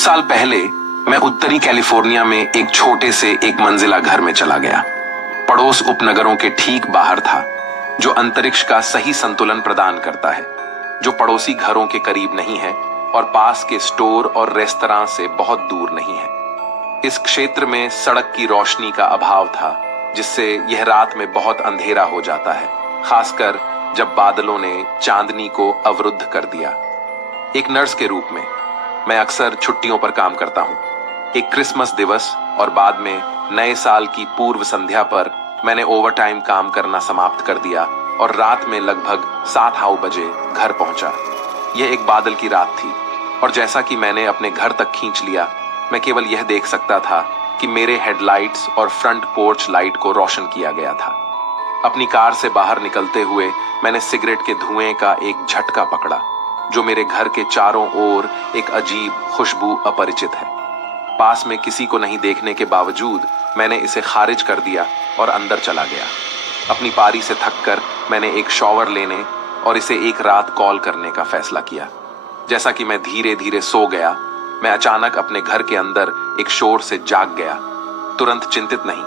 साल पहले मैं उत्तरी कैलिफोर्निया में एक छोटे से एक मंजिला घर में चला गया। पड़ोस उपनगरों के ठीक बाहर था, जो अंतरिक्ष का सही संतुलन प्रदान करता है, जो पड़ोसी घरों के करीब नहीं है और पास के स्टोर और रेस्तरां से बहुत दूर नहीं है। इस क्षेत्र में सड़क की रोशनी का अभाव था, जिससे यह रात में बहुत अंधेरा हो जाता है, खासकर जब बादलों ने चांदनी को अवरुद्ध कर दिया। एक नर्स के रूप में मैं अक्सर छुट्टियों पर काम करता हूं। एक क्रिसमस दिवस और बाद में नए साल की पूर्व संध्या पर मैंने ओवरटाइम काम करना समाप्त कर दिया और रात में लगभग 7 बजे घर पहुंचा। यह एक बादल की रात थी और जैसा कि मैंने अपने घर तक खींच लिया, मैं केवल यह देख सकता था कि मेरे हेडलाइट्स और फ्रंट पोर्च लाइट को रोशन किया गया था। अपनी कार से बाहर निकलते हुए मैंने सिगरेट के धुएं का एक झटका पकड़ा, जो मेरे घर के चारों ओर एक अजीब खुशबू अपरिचित है। पास में किसी को नहीं देखने के बावजूद मैंने इसे खारिज कर दिया और अंदर चला गया। अपनी पारी से थककर मैंने एक शॉवर लेने और इसे एक रात कॉल करने का फैसला किया। जैसा कि मैं धीरे धीरे सो गया, मैं अचानक अपने घर के अंदर एक शोर से जाग गया। तुरंत चिंतित नहीं,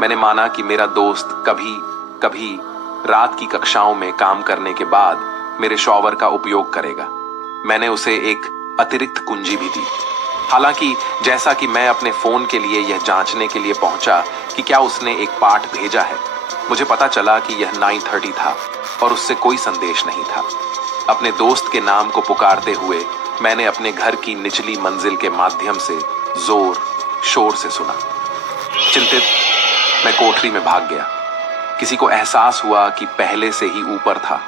मैंने माना कि मेरा दोस्त कभी कभी रात की कक्षाओं में काम करने के बाद मेरे शॉवर का उपयोग करेगा। मैंने उसे एक अतिरिक्त कुंजी भी दी। हालांकि जैसा कि मैं अपने फोन के लिए यह जांचने के लिए पहुंचा कि क्या उसने एक पाठ भेजा है, मुझे पता चला कि यह 9:30 था और उससे कोई संदेश नहीं था। अपने दोस्त के नाम को पुकारते हुए मैंने अपने घर की निचली मंजिल के माध्यम से जोर शोर से सुना। चिंतित मैं कोठरी में भाग गया। किसी को एहसास हुआ कि पहले से ही ऊपर था।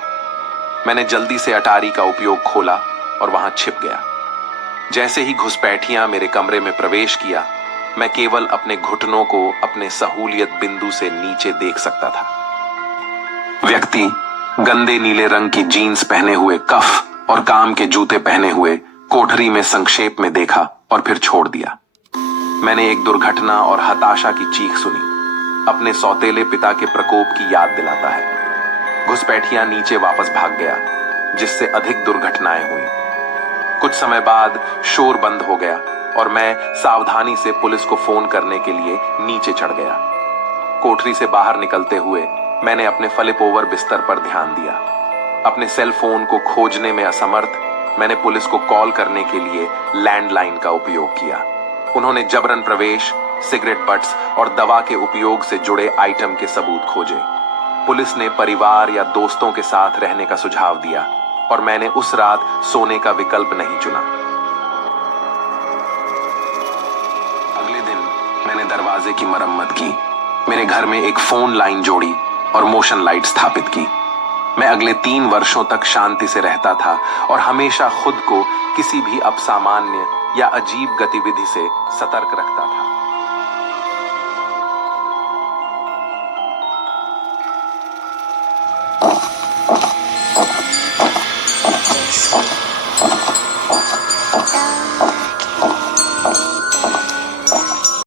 मैंने जल्दी से अटारी का उपयोग खोला और वहां छिप गया। जैसे ही घुसपैठियां मेरे कमरे में प्रवेश किया, मैं केवल अपने घुटनों को अपने सहूलियत बिंदु से नीचे देख सकता था। व्यक्ति गंदे नीले रंग की जीन्स पहने हुए, कफ और काम के जूते पहने हुए कोठरी में संक्षेप में देखा और फिर छोड़ दिया। मैंने एक दुर्घटना और हताशा की चीख सुनी। अपने सौतेले पिता के प्रकोप की याद दिलाता है। घुसपैठिया नीचे वापस भाग गया, जिससे अधिक दुर्घटनाएं हुई। कुछ समय बाद शोर बंद हो गया और मैं सावधानी से पुलिस को फोन करने के लिए नीचे चढ़ गया। कोठरी से बाहर निकलते हुए मैंने अपने फ्लिप ओवर बिस्तर पर ध्यान दिया। अपने सेल फोन को खोजने में असमर्थ, मैंने पुलिस को कॉल करने के लिए लैंडलाइन का उपयोग किया। उन्होंने जबरन प्रवेश, सिगरेट बट्स और दवा के उपयोग से जुड़े आइटम के सबूत खोजे। पुलिस ने परिवार या दोस्तों के साथ रहने का सुझाव दिया और मैंने उस रात सोने का विकल्प नहीं चुना। अगले दिन मैंने दरवाजे की मरम्मत की, मेरे घर में एक फोन लाइन जोड़ी और मोशन लाइट स्थापित की। मैं अगले 3 वर्षों तक शांति से रहता था और हमेशा खुद को किसी भी असामान्य या अजीब गतिविधि से सतर्क रखता था।